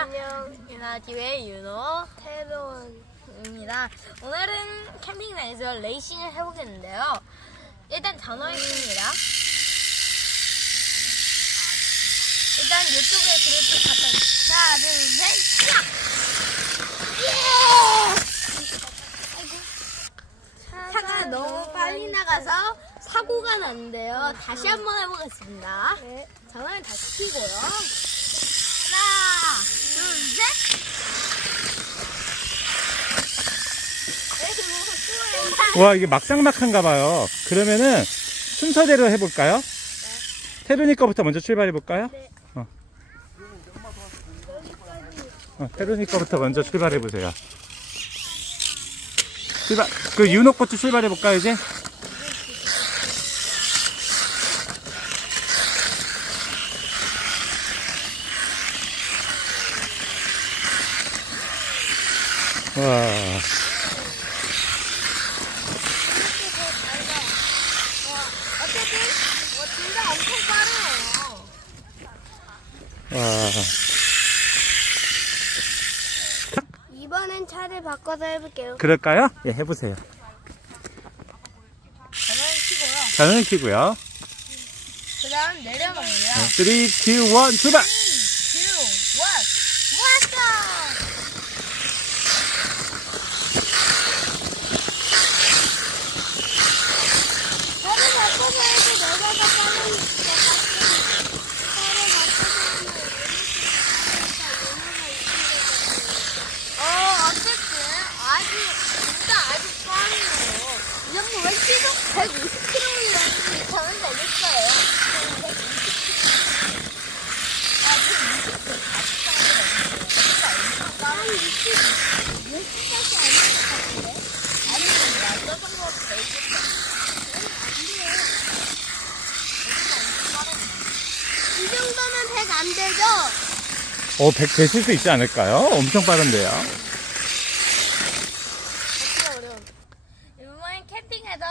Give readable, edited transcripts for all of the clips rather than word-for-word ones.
안녕. 유나TV의 윤호 태로원입니다. 오늘은 캠핑장에서 레이싱을 해보겠는데요. 일단 전화 있습니다. 일단 이쪽에 그릇도 갖다 하나, 둘, 셋, 시작! 예! 차가 너무 빨리 나가서 사고가 났는데요. 다시 한번 해보겠습니다. 네. 전화를 다시 켜고요. 하나, 둘, 셋! 와, 이게 막상막한가 봐요. 그러면은 순서대로 해볼까요? 태룬이 거부터 먼저 출발해볼까요? 네. 태룬이 거부터 먼저 출발해보세요. 그 윤호 거부터 출발해볼까요, 이제? 와. 어쨌든 둘 다 엄청 빠르네요. 와. 이번엔 차를 바꿔서 해볼게요. 그럴까요? 예, 해보세요. 전화를 켜고요. 자는 키고요. 그 다음 내려갑니다. 3, 2, 1, 출발! 2, 1, 왔다! 차를 바꿔서 해도 내가 더 빠른 것 같아. 어쨌든 아주 빠르네요. 이 정도면 시속 120km를 타면 되겠어요. 이 정도면 100 안 되죠? 100 되실 수 있지 않을까요? 엄청 빠른데요. 이번엔 캠핑에서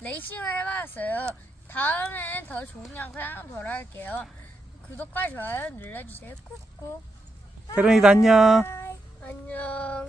레이싱을 해봤어요. 다음에는 더 좋은 영상 돌아올게요. 구독과 좋아요 눌러주세요. 꾹꾹. 태룬이도 안녕. 안녕.